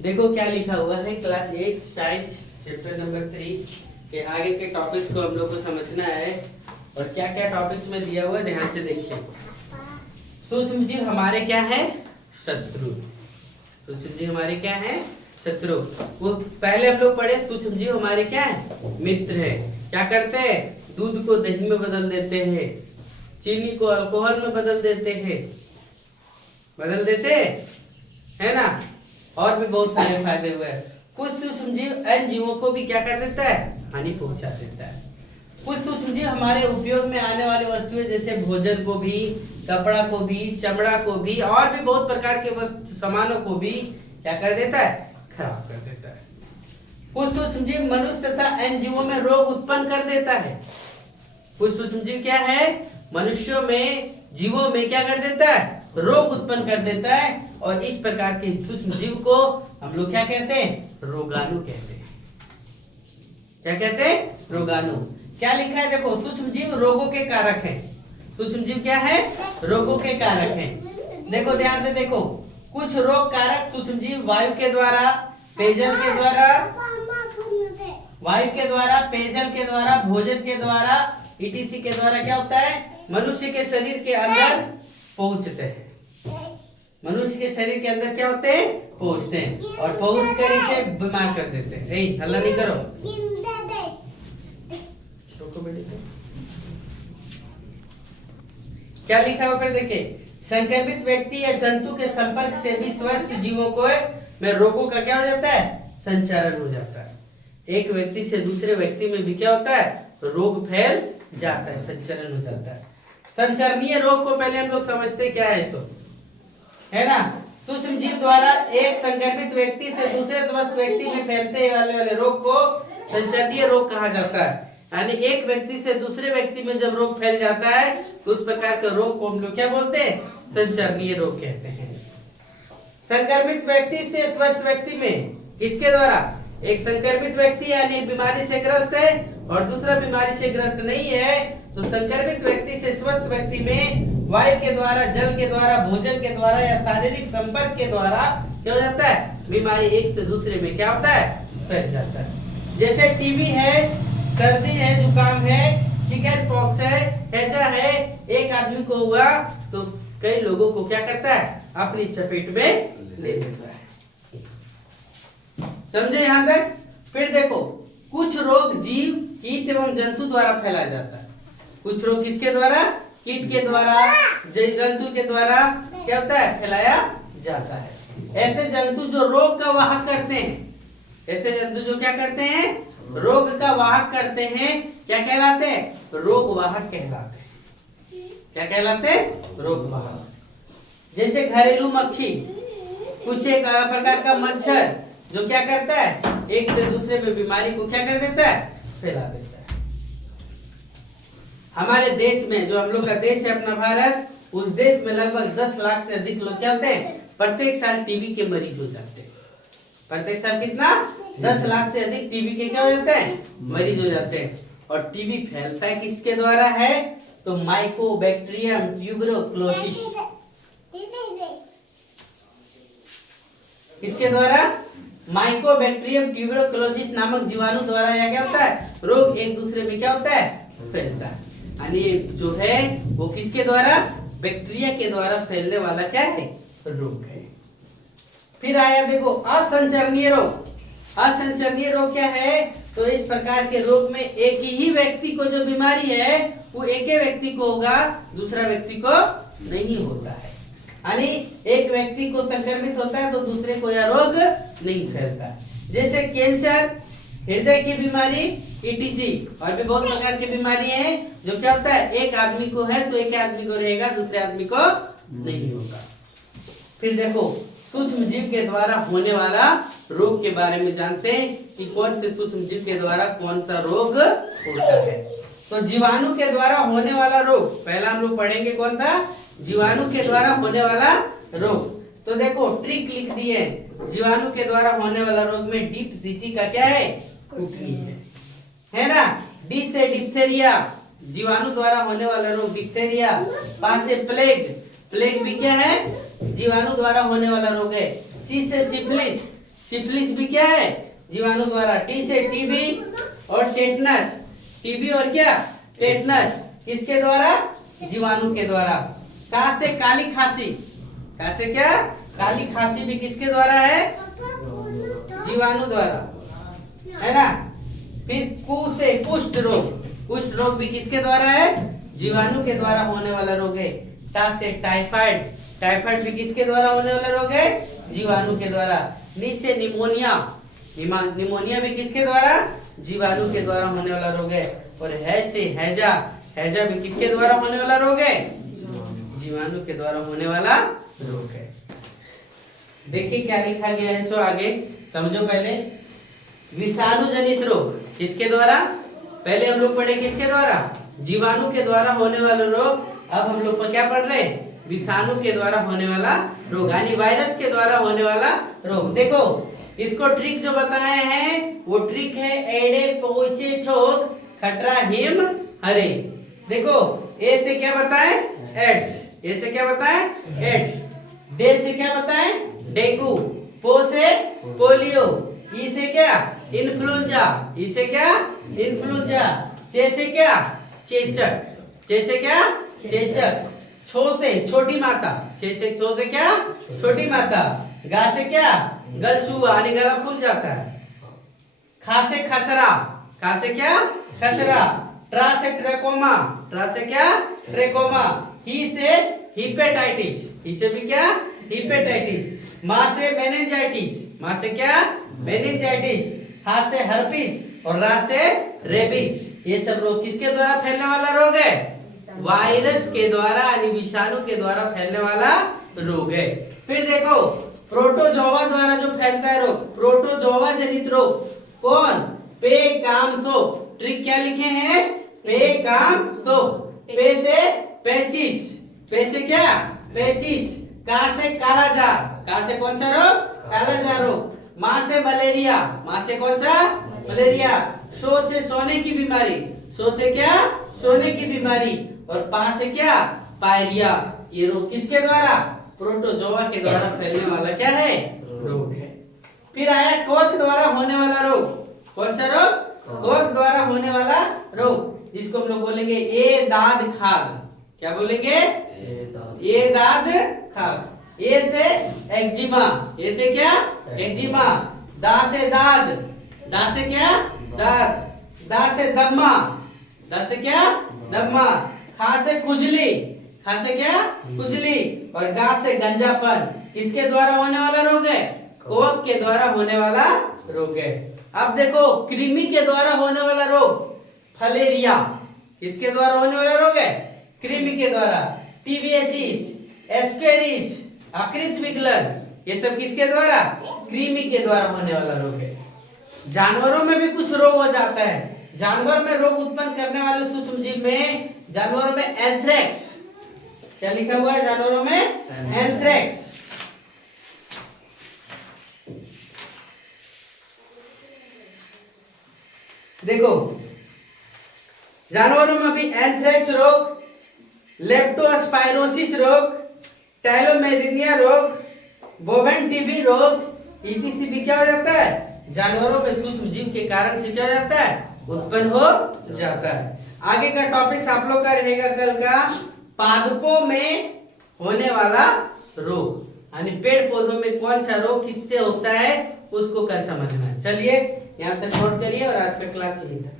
देखो क्या लिखा हुआ है क्लास 8 साइंस चैप्टर नंबर 3 के आगे के टॉपिक्स को हम लोग को समझना है। और क्या क्या टॉपिक्स में दिया हुआ है ध्यान से देखिए। सूक्ष्म जीव हमारे क्या है? शत्रु। सूक्ष्म जीव हमारे क्या है? शत्रु। वो पहले हम लोग पढ़े सूक्ष्म जीव हमारे क्या है? मित्र है। क्या करते हैं? दूध को दही में बदल देते हैं, चीनी को अल्कोहल में बदल देते हैं, बदल देते है ना। और भी बहुत सारे फायदे हुए हैं। कुछ सूक्ष्म जीव अन्य जीवों को भी क्या कर देता है? हानि पहुंचा देता है। कुछ सूक्ष्म जीव हमारे उपयोग में आने वाली वस्तुएं जैसे भोजन को भी, कपड़ा को भी, चमड़ा को भी और भी बहुत प्रकार के सामानों को भी क्या कर देता है? खराब कर देता है। कुछ सूक्ष्म जीव मनुष्य तथा अन्य जीवों में रोग उत्पन्न कर देता है। कुछ सूक्ष्म जीव क्या है? मनुष्यों में, जीवों में क्या कर देता है? रोग उत्पन्न कर देता है। और इस प्रकार के सूक्ष्म जीव को हम लोग क्या कहते हैं? रोगाणु कहते हैं। क्या कहते हैं? रोगाणु। क्या लिखा है देखो, सूक्ष्म जीव रोगों के कारक हैं। सूक्ष्म जीव क्या है? रोगों के कारक हैं। देखो ध्यान से देखो, कुछ रोग कारक सूक्ष्म जीव वायु के द्वारा, पेयजल के द्वारा, वायु के द्वारा, पेयजल के द्वारा, भोजन के द्वारा, ईटीसी के द्वारा क्या होता है? मनुष्य के शरीर के अंदर पहुंचते हैं। मनुष्य के शरीर के अंदर क्या होते हैं? पहुंचते हैं और पहुंच कर इसे बीमार कर देते हैं। नहीं, हल्ला नहीं करो। क्या लिखा है ऊपर देखिए, संक्रमित व्यक्ति या जंतु के संपर्क से भी स्वस्थ जीवों को में रोगों का क्या हो जाता है? संचारण हो जाता है। एक व्यक्ति से दूसरे व्यक्ति में भी क्या होता है? रोग फैल जाता है, संचरण हो जाता है। संचरणीय रोग को पहले हम लोग समझते क्या है इसको, है ना। सूक्ष्म जीव द्वारा एक संक्रमित व्यक्ति से दूसरे स्वस्थ व्यक्ति में फैलते वाले रोग को संचरणीय रोग कहा जाता है। यानी एक व्यक्ति से दूसरे व्यक्ति में जब रोग फैल जाता है तो उस प्रकार के रोग को हम लोग क्या बोलते हैं? संचरणीय रोग कहते हैं। संक्रमित व्यक्ति से स्वस्थ व्यक्ति में किसके द्वारा? एक संक्रमित व्यक्ति यानी बीमारी से ग्रस्त है और दूसरा बीमारी से ग्रस्त नहीं है, तो संक्रमित व्यक्ति से स्वस्थ व्यक्ति में वायु के द्वारा, जल के द्वारा, भोजन के द्वारा या शारीरिक संपर्क के द्वारा क्या हो जाता है? बीमारी एक से दूसरे में क्या होता है? फैल जाता है। जैसे टीबी है, सर्दी है, जुकाम है, चिकन पॉक्स है, हैजा है, एक आदमी को हुआ तो कई लोगों को क्या करता है? अपनी चपेट में ले लेता है। समझे यहां तक? फिर देखो, कुछ रोग जीव, कीट एवं जंतु द्वारा फैलाया जाता है। कुछ रोग किसके द्वारा? कीट के द्वारा, जंतु के द्वारा क्या होता है? फैलाया जाता है। ऐसे जंतु जो रोग का वाहक करते हैं, ऐसे जंतु जो क्या करते हैं? रोग का वाहक करते हैं, क्या कहलाते हैं? रोग वाहक कहलाते हैं। क्या कहलाते हैं? रोग वाहक। जैसे घरेलू मक्खी, कुछ एक प्रकार का मच्छर जो क्या करता है? एक से दूसरे में बीमारी को क्या कर देता है? फैला देता है। हमारे देश में जो हम लोग का देश है अपना भारत, उस देश में लगभग 10 लाख से अधिक लोग क्या होते हैं? प्रत्येक साल टीबी के मरीज हो जाते हैं। प्रत्येक साल कितना? 10 लाख से अधिक टीबी के क्या हो जाते हैं? मरीज हो जाते हैं। और टीबी फैलता है किसके द्वारा है? तो माइकोबैक्टीरियम ट्यूबरकुलोसिस। किसके द्वारा? माइकोबैक्टीरियम ट्यूबरकुलोसिस नामक जीवाणु द्वारा या क्या होता है? रोग एक दूसरे में क्या होता है? फैलता है। यानी जो है वो किसके द्वारा? बैक्टीरिया के द्वारा फैलने वाला क्या है? रोग है। फिर आया देखो असंचरणीय रोग। असंचरणीय रोग क्या है? तो इस प्रकार के रोग में एक ही व्यक्ति को जो बीमारी है वो एक ही व्यक्ति को होगा, दूसरा व्यक्ति को नहीं होता है। यानी एक व्यक्ति को संक्रमित होता है तो दूसरे को यह रोग नहीं फैलता। जैसे कैंसर, हृदय की बीमारी, ईटीसी और भी बहुत प्रकार की बीमारी है जो क्या होता है? एक आदमी को है तो एक आदमी को रहेगा, दूसरे आदमी को नहीं होगा। फिर देखो, सूक्ष्म जीव के द्वारा होने वाला रोग के बारे में जानते हैं कि कौन से सूक्ष्म जीव के द्वारा कौन सा रोग होता है। तो जीवाणु के द्वारा होने वाला रोग पहला हम लोग पढ़ेंगे। कौन सा? जीवाणु के द्वारा होने वाला रोग। तो देखो ट्रिक लिख दिए, जीवाणु के द्वारा होने वाला रोग में डिप्थीरिया का क्या है? कुटनी है ना। डी से डिप्थेरिया, जीवाणु द्वारा होने वाला रोग डिप्थेरिया। पा से प्लेग, प्लेग भी क्या है? जीवाणु द्वारा होने वाला रोग है। सी से सिफिलिस, सिफिलिस भी क्या है? जीवाणु द्वारा। टी से टीबी और टेटनस। टीबी और क्या? टेटनस। किसके द्वारा? जीवाणु के द्वारा। का से काली खांसी। का से क्या? काली खांसी भी किसके द्वारा है? जीवाणु द्वारा, है ना। फिर कु से कुष्ठ रोग। कुष्ठ रोग भी किसके द्वारा है? जीवाणु के द्वारा होने वाला रोग है। टा से टाइफाइड। टाइफाइड भी किसके द्वारा होने वाला रोग है? जीवाणु के द्वारा। नी से निमोनिया। निमोनिया भी किसके द्वारा? जीवाणु के द्वारा होने वाला रोग है। और है से हैजा। हैजा भी किसके द्वारा होने वाला रोग है? जीवाणु के द्वारा होने वाला रोग है। देखिए क्या लिखा गया है, सो आगे समझो। पहले विषाणु जनित रोग किसके द्वारा? पहले हम लोग पढ़े किसके द्वारा? जीवाणु के द्वारा होने वाला रोग। अब हम लोग क्या पढ़ रहे? विषाणु के द्वारा होने वाला रोग, यानी वायरस के द्वारा होने वाला रोग। देखो इसको ट्रिक जो बताए हैं वो ट्रिक है एडे पोचे छोग खटरा हिम हरे। देखो ए से क्या बताए? एड्स। ए से क्या बताए? एड्स। डे से क्या बताए? डेंगू। पो से पोलियो। ई से क्या? इन्फ्लुएंजा। ई से क्या? इन्फ्लुएंजा। चे से क्या? चेचक। चे से क्या? चेचक। छो से छोटी माता। चे से छो से क्या? छोटी माता। गा से क्या? गलछुआ, यानी गला फूल जाता है। खा से खसरा। खा से क्या? खसरा। ट्रा से ट्रेकोमा। ट्रा से क्या? ट्रेकोमा। ही से हिपेटाइटिस। ही से भी क्या? हिपेटाइटिस। माँ से मेनिंजाइटिस। माँ से क्या? मेनिंजाइटिस। हा से हर्पिस और रा से रेबीज। ये सब रोग किसके द्वारा फैलने वाला रोग है? वायरस के द्वारा, यानी विषाणु के द्वारा फैलने वाला रोग है। फिर देखो प्रोटोजोआ द्वारा जो फैलता है रोग, प्रोटोजोआ जनित रोग। कौन? पे काम सो। ट्रिक क्या लिखे हैं? पे काम सो। पे से पेचिस। पे से क्या? पेचिस। का से कालाजार। का से कौन सा रोग? कालाजार रोग। माँ से मलेरिया। माँ से कौन सा? मलेरिया। सो से सोने की बीमारी। सो से क्या? सोने की बीमारी। और पा से क्या? पायरिया। ये रोग किसके द्वारा? प्रोटोजोआ के द्वारा फैलने वाला क्या है? रोग है। फिर आया कोक द्वारा होने वाला रोग। कौन सा रोग? कोक द्वारा होने वाला रोग, जिसको हम लोग बोलेंगे ए दाद खाग। क्या बोलेंगे? ए दाद खाग। ए से एक्जिमा। ए से क्या? एक्जिमा। दा से दाद। दा से क्या? दाद। दा से दम्मा। दा से क्या? दम्मा। खा से खुजली। खा से क्या? खुजली। और गा से गंजापन। किसके द्वारा होने वाला रोग है? कोक के द्वारा होने वाला रोग है। अब देखो कृमि के द्वारा होने वाला रोग फलेरिया। किसके द्वारा होने वाला रोग है? कृमि के द्वारा। टीबिएसिस, एस्केरिस, अकृत विकलन, ये सब किसके द्वारा? कृमि के द्वारा होने वाला रोग है। जानवरों में भी कुछ रोग हो जाता है। जानवर में रोग उत्पन्न करने वाले सूक्ष्मजीव में, जानवरों में एंथ्रेक्स। क्या लिखा हुआ है जानवरों में? एंथ्रेक्स। देखो जानवरों में भी एंथ्रेक्स रोग, लेप्टोस्पाइरोसिस रोग, टैलोमेरिनिया रोग, बोवेन टीबी रोग, ईटीसी भी क्या हो जाता है? जानवरों में सूक्ष्म जीव के कारण से क्या हो जाता है? उत्पन्न हो जाता है। आगे का टॉपिक्स आप लोग का रहेगा कल का पादपों में होने वाला रोग, यानी पेड़ पौधों में कौन सा रोग किससे होता है उसको कल समझना है। चलिए यहाँ तक नोट करिए और आज का क्लास यही था।